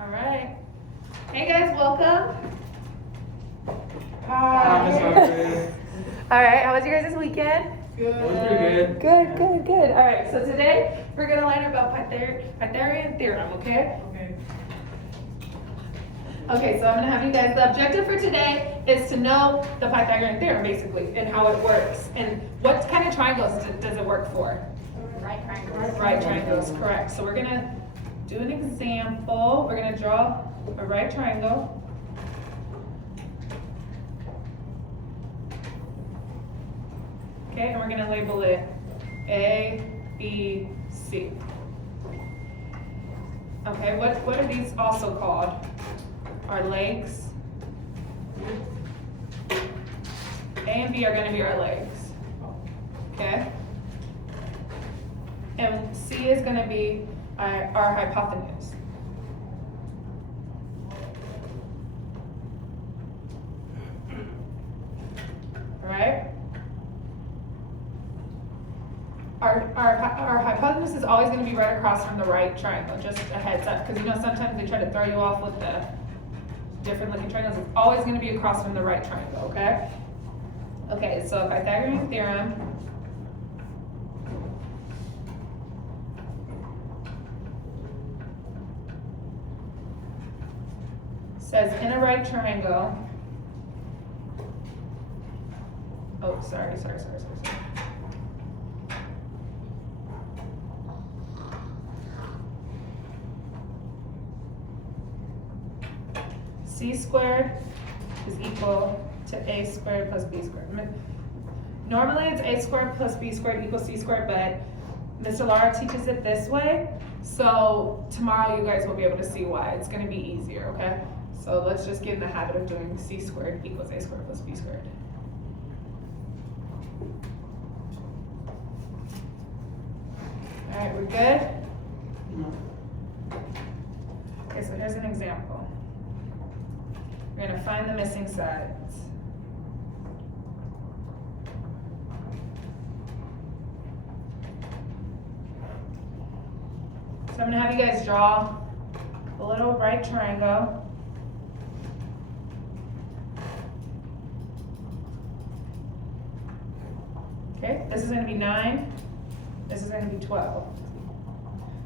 All right. Hey guys, welcome. Hi, Miss Harvey. All right, how was you guys this weekend? Good. It was pretty good. Good. All right, so today we're gonna learn about Pythagorean Theorem, okay? Okay. Okay, so I'm gonna have you guys, the objective for today is to know the Pythagorean Theorem basically and how it works. And what kind of triangles does it work for? Right triangles. Right triangles, correct. So we're gonna do an example. We're gonna draw a right triangle. Okay, and we're gonna label it A, B, C. Okay, what are these also called? Our legs. A and B are gonna be our legs. Okay? And C is gonna be our hypotenuse. Alright? Our hypotenuse is always going to be right across from the right triangle, just a heads up, because you know sometimes they try to throw you off with the different looking triangles. It's always going to be across from the right triangle, okay? Okay, so Pythagorean theorem says in a right triangle, oh, sorry. C squared is equal to A squared plus B squared. Normally it's A squared plus B squared equals C squared, but Mr. Lara teaches it this way, so tomorrow you guys will be able to see why. It's going to be easier, okay? So let's just get in the habit of doing C squared equals A squared plus B squared. All right, we're good? Okay, so here's an example. We're going to find the missing sides. So I'm going to have you guys draw a little right triangle. Okay, this is going to be 9. This is going to be 12.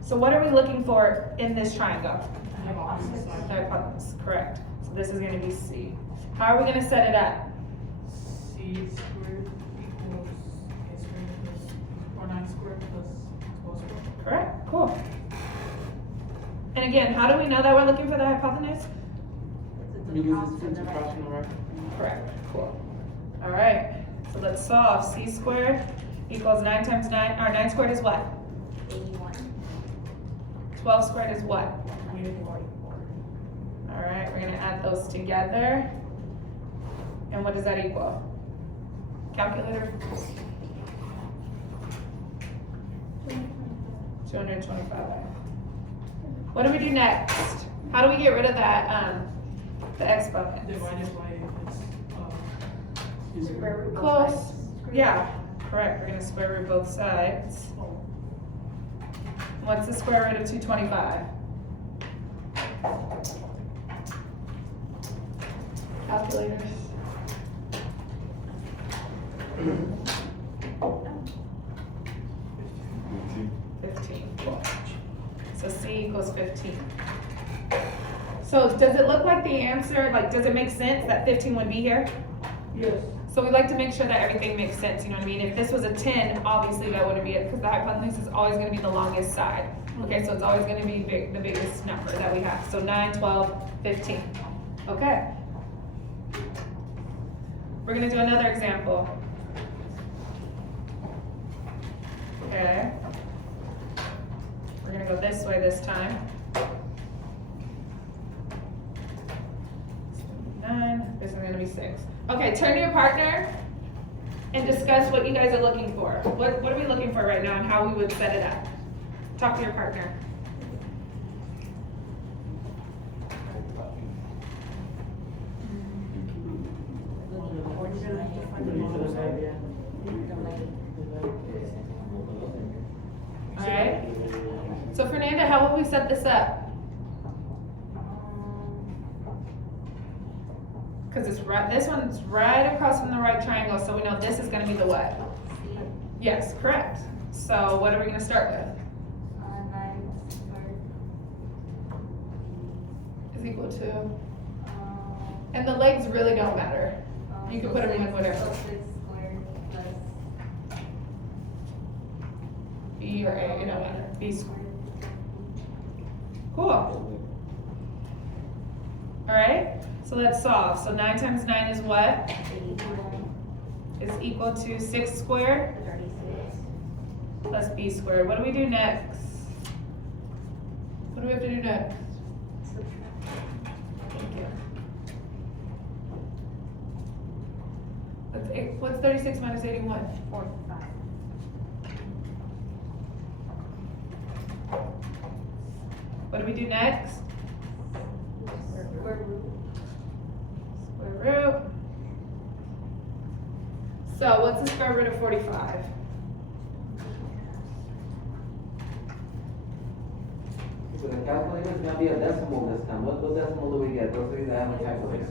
So what are we looking for in this triangle? Hypotenuse, correct. So this is going to be C. How are we going to set it up? C squared equals A squared plus, or 9 squared plus 12 squared. Correct, cool. And again, how do we know that we're looking for the hypotenuse? Because it's across from the right. Correct, cool. All right, so let's solve. C squared equals 9 times 9, or 9 squared is what? 81. 12 squared is what? 144. All right, we're gonna add those together. And what does that equal? Calculator? 225. What do we do next? How do we get rid of that, the exponent? Divided by its Square root both Close. sides. Yeah, correct. We're gonna square root both sides. What's the square root of 225? Calculators. 15. Cool. So C equals 15. So does it look like the answer, like does it make sense that 15 would be here? Yes. So we like to make sure that everything makes sense, you know what I mean? If this was a 10, obviously that wouldn't be it, because the hypotenuse is always going to be the longest side. Okay, so it's always going to be the biggest number that we have. So 9, 12, 15. Okay. We're going to do another example. Okay. We're going to go this way this time. 9, this is going to be 6. Okay, turn to your partner and discuss what you guys are looking for. What are we looking for right now and how we would set it up? Talk to your partner. All right. So Fernanda, how will we set this up? Cause it's right, this one's right across from the right triangle, so we know this is gonna be the what? C. Yes, correct. So what are we gonna start with? 9 squared. Is equal to, Um, and the legs really don't matter. You can so put them in six- whatever. So 6 squared plus. B or A, it don't matter. B squared. Cool. Alright, so let's solve. So 9 times 9 is what? 81. Is equal to 6 squared 36. plus B squared. What do we do next? What do we have to do next? Subtract. Thank you. What's 36 minus 81? 45. What do we do next? Square root. Square root. So what's the square root of 45? So the calculator is gonna be a decimal this time. What decimal do we get? Those of you that have a calculator.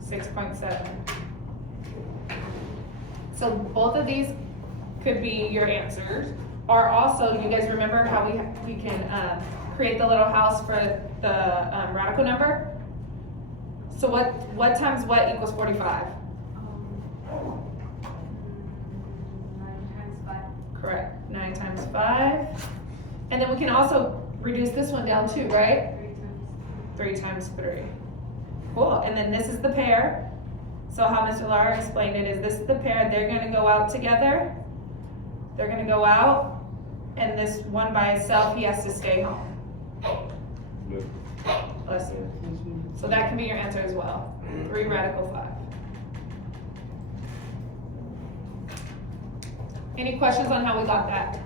6.7. So both of these could be your answers. Or also, you guys remember how we can create the little house for the radical number? So what times what equals 45? 9 times 5. Correct, 9 times 5. And then we can also reduce this one down too, right? 3 times 3 times 3. Cool, and then this is the pair. So how Mr. Lara explained it is this is the pair, they're gonna go out together. They're gonna go out, and this one by itself, he has to stay home. Bless you. So that can be your answer as well. 3 radical 5. Any questions on how we got that?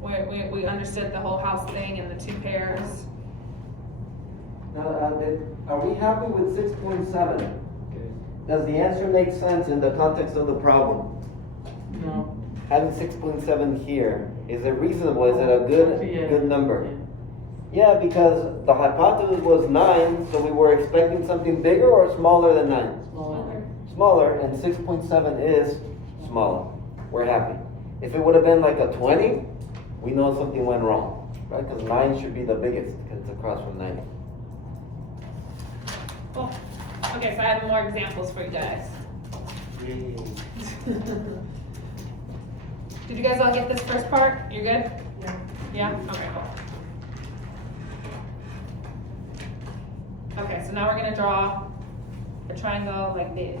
We understood the whole house thing and the 2 pairs. Now, are we happy with 6.7? Does the answer make sense in the context of the problem? No. Having 6.7 here, is it reasonable? Is it a good number? Yeah, because the hypothesis was 9, so we were expecting something bigger or smaller than 9? Smaller. Smaller, and 6.7 is smaller. We're happy. If it would have been like a 20, we know something went wrong, right? Because 9 should be the biggest, because it's across from 9. Cool. Okay, so I have more examples for you guys. Did you guys all get this first part? You're good? Yeah. Yeah? Okay, cool. Okay, so now we're gonna draw a triangle like this.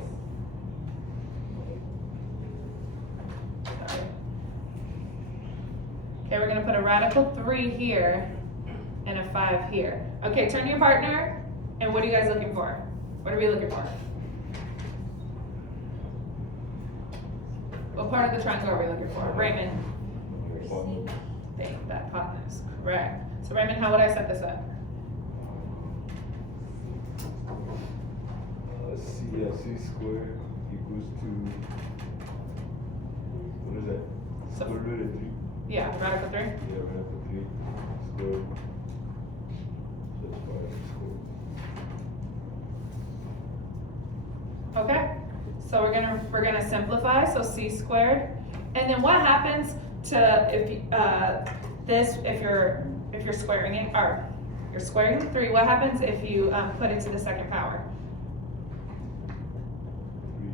Sorry. Okay, we're gonna put a radical 3 here and a 5 here. Okay, turn to your partner, and what are you guys looking for? What are we looking for? What part of the triangle are we looking for? Raymond? Thank that hypotenuse, correct. So Raymond, how would I set this up? C squared equals to, what is that? So- Square root of 3. Yeah, radical 3. Yeah, radical 3 squared. So it's 5 squared. Okay, so we're gonna simplify, so c squared. And then what happens to if you're squaring it, or you're squaring 3, what happens if you put it to the second power? 3.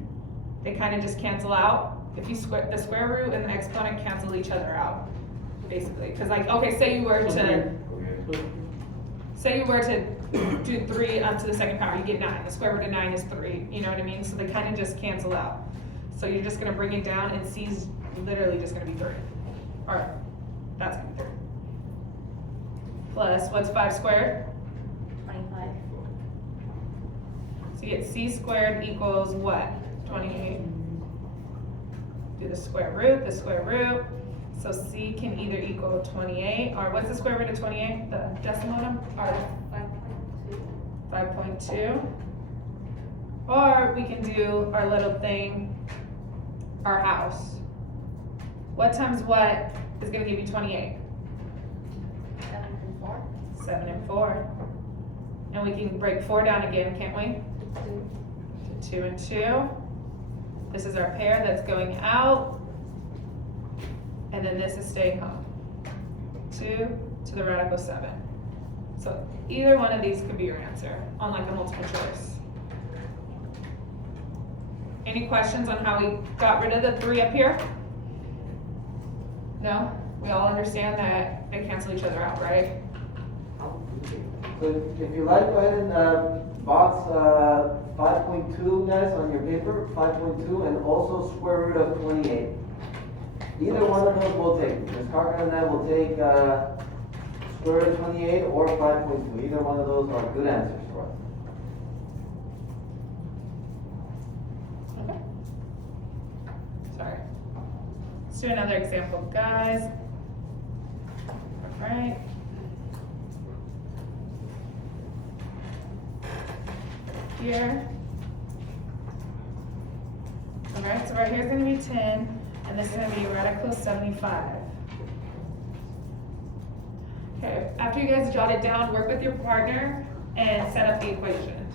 They kind of just cancel out. If you square, the square root and the exponent cancel each other out, basically. Because like, okay, say you were to Okay. do 3 to the second power, you get 9. The square root of 9 is 3, you know what I mean? So they kind of just cancel out. So you're just gonna bring it down, and c's literally just gonna be 3. Or, that's gonna be 3. Plus, what's 5 squared? 25. So you get c squared equals what? 28. Do the square root. So c can either equal 28, or what's the square root of 28? The decimal number? Or 5.2. 5.2. Or we can do our little thing, our house. What times what is gonna give you 28? 7 and 4. 7 and 4. And we can break 4 down again, can't we? To 2 and 2. This is our pair that's going out. And then this is staying home. 2 to the radical 7. So either one of these could be your answer on like a multiple choice. Any questions on how we got rid of the 3 up here? No? We all understand that they cancel each other out, right? So if you like, go ahead and box 5.2, guys, on your paper, 5.2, and also square root of 28. Either one of those we'll take. Ms. Carter and I will take square root of 28 or 5.2. Either one of those are good answers for us. Okay. Sorry. Let's do another example, guys. All right. Here. All right, so right here is going to be 10, and this is going to be radical 75. Okay, after you guys jot it down, work with your partner and set up the equation.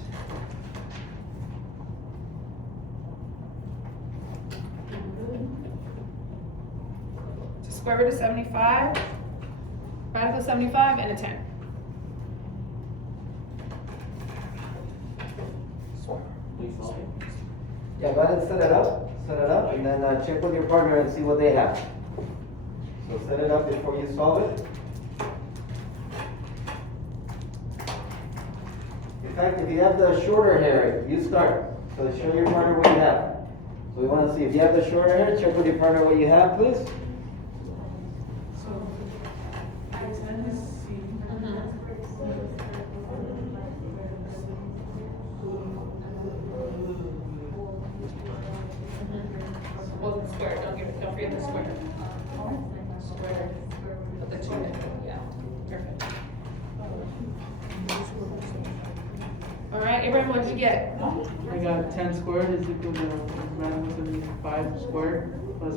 So square root of 75, radical 75, and a 10. Yeah, go ahead and set it up, and then check with your partner and see what they have. So set it up before you solve it. In fact, if you have the shorter hair, you start. So show your partner what you have. So we want to see, if you have the shorter hair, check with your partner what you have, please. So, I-10 is C. Well, square, don't forget the square. Square of the 2 in it, yeah, perfect. All right, Abraham, what did you get? I got 10 squared is equal to radical 75 squared plus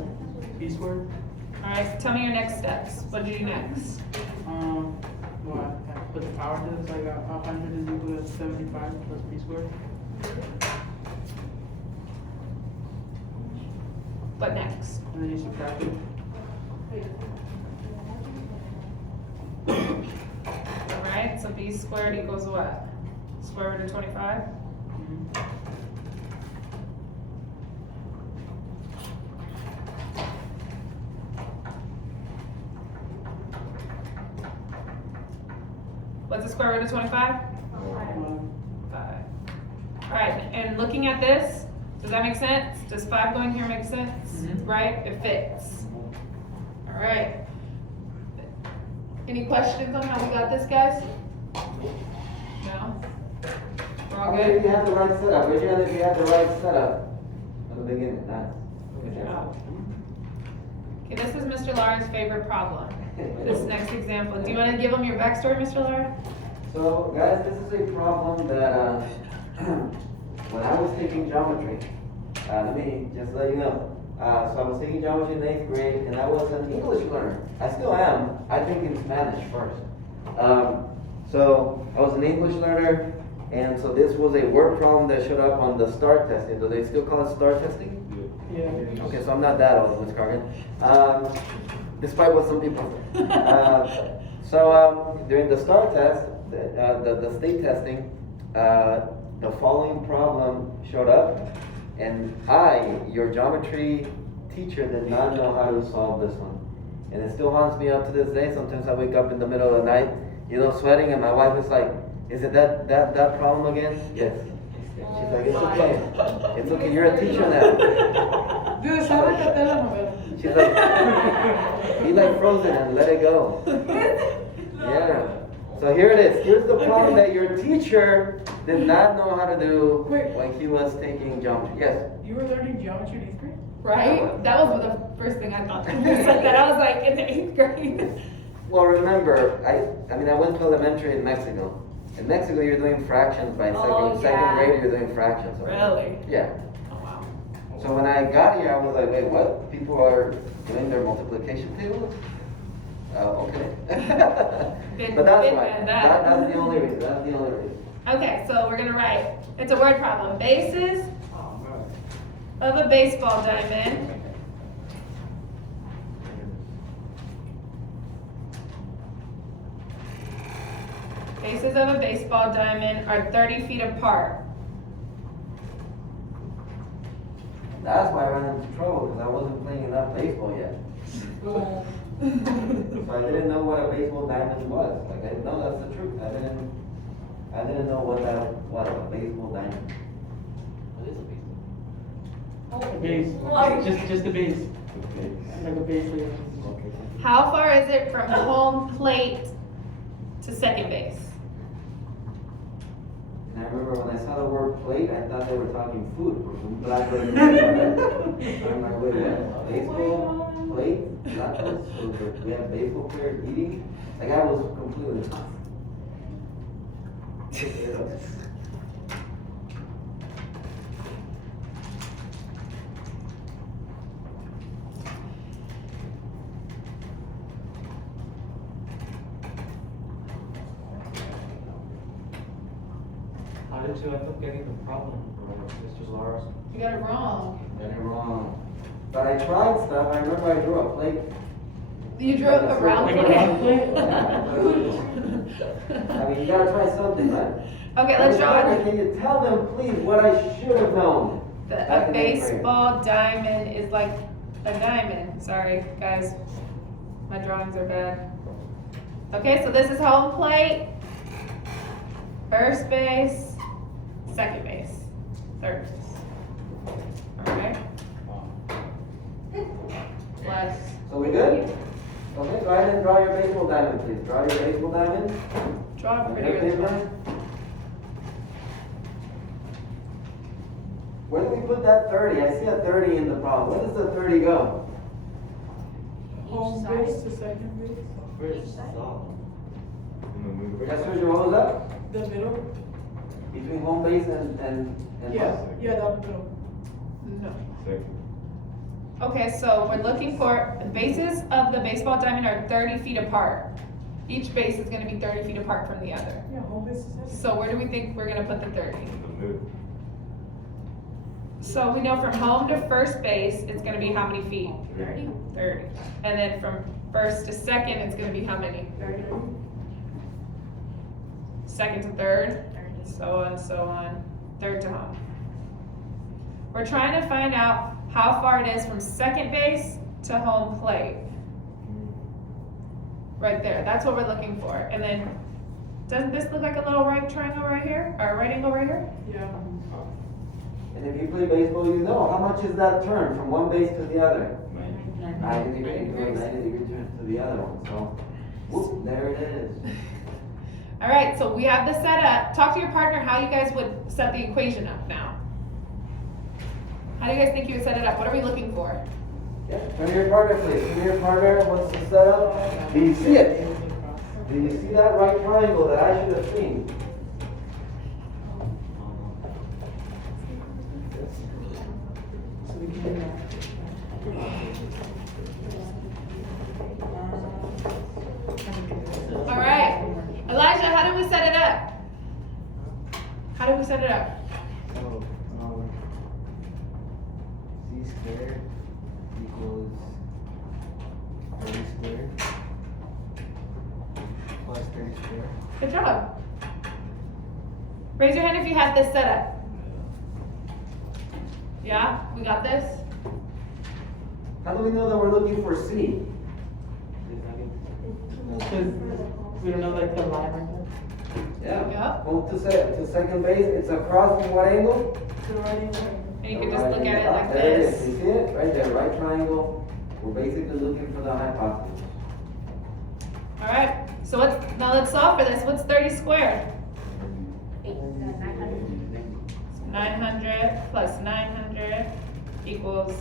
b squared. All right, so tell me your next steps. What did you do next? Well, I put the power to this, so I got 100 is equal to 75 plus b squared. What next? And then you subtract it. All right, so b squared equals what? Square root of 25? What's the square root of 25? 5. All right, and looking at this, does that make sense? Does 5 going here make sense? Mhm. Right? It fits. All right. Any questions on how we got this, guys? No? We're all Okay, if you good? have the right setup. Raise your hand if you have the right setup at the beginning. Nice. Good job. Okay, this is Mr. Lara's favorite problem. This next example. Do you want to give them your backstory, Mr. Lara? So, guys, this is a problem that when I was taking geometry, let me just let you know. So I was taking geometry in 8th grade, and I was an English learner. I still am. I think in Spanish first. So I was an English learner, and so this was a word problem that showed up on the STAR testing. Do they still call it STAR testing? Yeah. Okay, so I'm not that old, Ms. Cargan. Despite what some people say. So during the STAR test, the state testing, the following problem showed up, and I, your geometry teacher, did not know how to solve this one. And it still haunts me up to this day. Sometimes I wake up in the middle of the night, sweating, and my wife is like, is it that problem again? Yes. She's like, it's okay. It's okay, you're a teacher now. Dude, sound like a telenovela. She's like, be like Frozen and let it go. Yeah. So here it is. Here's the problem that your teacher did not know how to do when he was taking geometry. Yes. You were learning geometry in 8th grade? Right? That was the first thing I thought. When you said that, I was like in the 8th grade. Well, remember, I went to elementary in Mexico. In Mexico, you're doing fractions by second grade. You're doing fractions. Really? Yeah. Oh, wow. So when I got here, I was like, wait, what? People are doing their multiplication tables? Okay. Been- But that's been why. bad, that. That's the only reason. That's the only reason. Okay, so we're gonna write, it's a word problem. Bases Oh, man. of a baseball diamond bases of a baseball diamond are 30 feet apart. That's why I ran into trouble, because I wasn't playing enough baseball yet. So I didn't know what a baseball diamond was. Like, I know that's the truth. I didn't know what that was, a baseball diamond. A base, just a base, Okay. like a base layer. Okay. How far is it from home plate to second base? And I remember when I saw the word plate, I thought they were talking food for some blackberry. I'm like, wait, what? Baseball, plate, tacos? So we have baseball players eating? Like, I was completely lost. How did you end up getting the problem, Mr. Laros? You got it wrong. Got it wrong. But I tried stuff. I remember I drew a plate. You drew it around Like a round plate? I mean, you gotta try something, right? Okay, let's draw Partner, it. can you tell them, please, what I should have known? A baseball diamond is like a diamond. Sorry, guys. My drawings are bad. Okay, so this is home plate, first base, second base, third base. Alright? Plus, So we good? Okay, go ahead and draw your baseball diamond, please. Draw your baseball diamond. draw a On pretty your good paper. one. Where do we put that 30? I see a 30 in the problem. Where does the 30 go? Home side. base to second base, Each side. In the middle. Yes, sir, what was that? the middle, Between home base and yeah, first? yeah, down the middle. No. Second. Okay, so we're looking for, the bases of the baseball diamond are 30 feet apart. Each base is gonna be 30 feet apart from the other. Yeah, home base to second. So where do we think we're gonna put the 30? In the middle. So we know from home to first base, it's gonna be how many feet? 30. 30. And then from first to second, it's gonna be how many? 30. Second to third, 30. so on, third to home. We're trying to find out how far it is from second base to home plate. Right there, that's what we're looking for. And then, doesn't this look like a little right triangle right here, or a right angle right here? Yeah. And if you play baseball, you know how much is that turn from one base to the other? 90 degree turn to the other one. So, whoop, there it is. All right, so we have this set up. Talk to your partner how you guys would set the equation up now. How do you guys think you would set it up? What are we looking for? Yeah, turn to your partner, please. Turn to your partner. What's the setup? Do you see it? Do you see that right triangle that I should have seen? So we can do that. All right, Elijah, how did we set it up? How did we set it up? So, z squared equals 30 squared plus 30 squared. Good job. Raise your hand if you had this set up. Yeah, we got this? How do we know that we're looking for C? Because we don't know like the line right there. Yeah. Yep. Home to second base. It's across from what angle? The right angle. And you can just look at it like There it is. this. You see it? Right there, right triangle. We're basically looking for the hypotenuse. All right, so now let's solve for this. What's 30 squared? 900. 900 plus 900 equals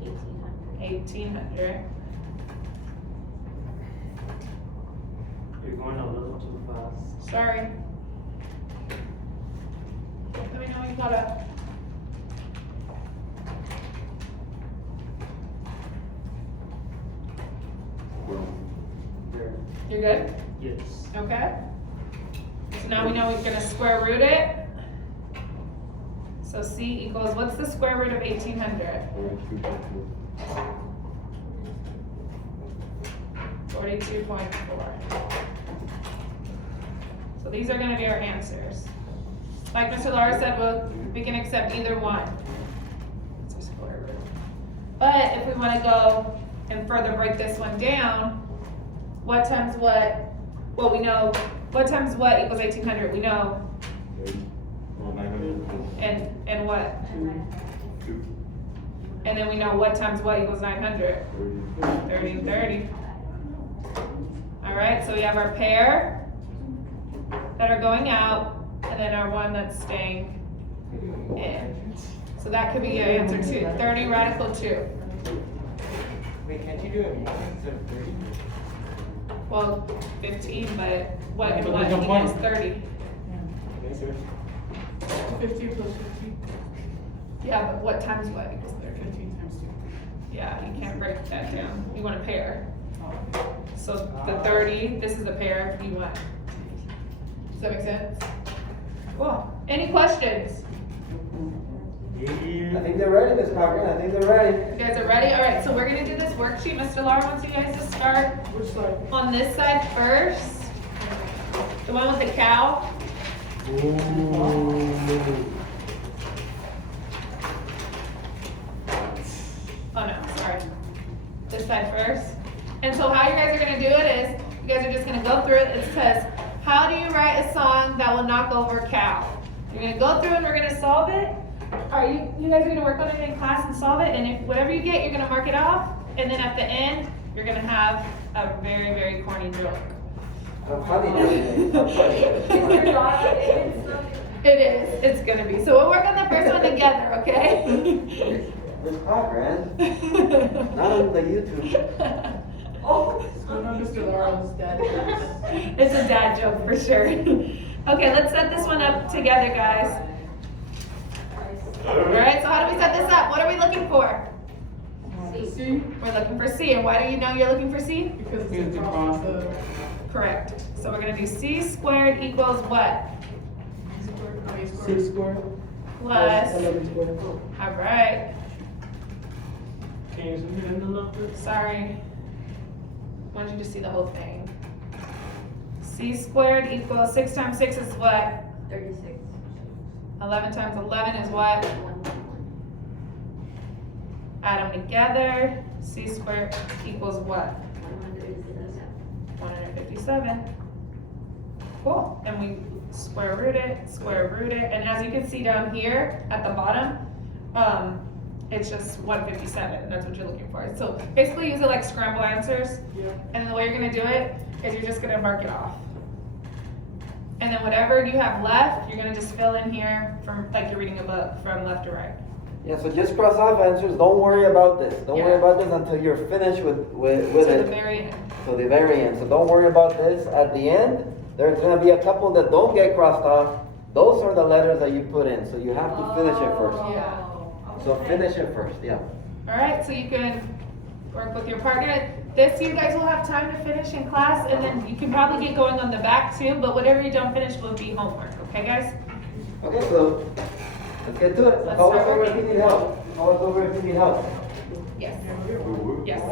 1800. 1800. You're going a little too fast. Sorry. Let me know when you caught up. You're good? Yes. Okay. So now we know we're gonna square root it. So C equals, what's the square root of 1800? 42.4. So these are gonna be our answers. Like Mr. Lara said, we can accept either one. It's our square root. But if we wanna go and further break this one down, what times what? Well, we know, what times what equals 1800? We know, 900 plus and what? 2, And then we know what times what equals 900? 30. 30 and 30. All right, so we have our pair that are going out, and then our one that's staying in. So that could be your answer too, 30 radical 2. Wait, can't you do it instead of 30? Well, 15, but what and But what there's no point. equals 30? Okay, sir. 50 plus 50, Yeah, but what times what equals 30? 15 times 2. Yeah, you can't break that down. You want a pair. Oh, So the 30, this is a pair, you want. Does that make sense? Cool. Any questions? I think they're ready, Ms. Cochran, I think they're ready. You guys are ready? All right, so we're gonna do this worksheet. Mr. Lara wants you guys to start Which side? on this side first. The one with the cow. Oh no, sorry. This side first. And so how you guys are gonna do it is, you guys are just gonna go through it. It says, how do you write a song that will knock over a cow? You're gonna go through and we're gonna solve it. Are you guys are gonna work on it in class and solve it, and if whatever you get, you're gonna mark it off, and then at the end, you're gonna have a very, very corny joke. I'm funny and everything, I'm funny. It is, it's gonna be. So we'll work on the first one together, okay? Ms. Cochran, not on the YouTube. Oh. So now Mr. Lara's dad is. It's a dad joke for sure. Okay, let's set this one up together, guys. Alright, so how do we set this up? What are we looking for? C. We're looking for C, and why do you know you're looking for C? Because it's across the Correct. So we're gonna do C squared equals what? A squared. 6 squared Plus, 11 squared. alright, Can you zoom in a little bit? sorry. Wanted you to see the whole thing. C squared equals 6 times 6 is what? 36. 11 times 11 is what? Add them together. C squared equals what? 157. Cool. And we square root it, and as you can see down here at the bottom, it's just 157. That's what you're looking for. So basically use it like scramble answers. Yeah. And the way you're gonna do it is you're just gonna mark it off. And then whatever you have left, you're gonna just fill in here from, like you're reading a book, from left to right. Yeah, so just cross off answers, don't worry about this. Don't worry Yeah. about this until you're finished with To the it. very end. So the very end, so don't worry about this. At the end, there's gonna be a couple that don't get crossed off. Those are the letters that you put in, so you have to finish it first. Yeah. So finish it first, yeah. All right, so you can work with your partner. This you guys will have time to finish in class, and then you can probably get going on the back too, but whatever you don't finish will be homework, okay guys? Okay, so let's get to it. Let's Call us start over if working. you need help. Call us over if you need help. Yes. Yeah, we are. Yes.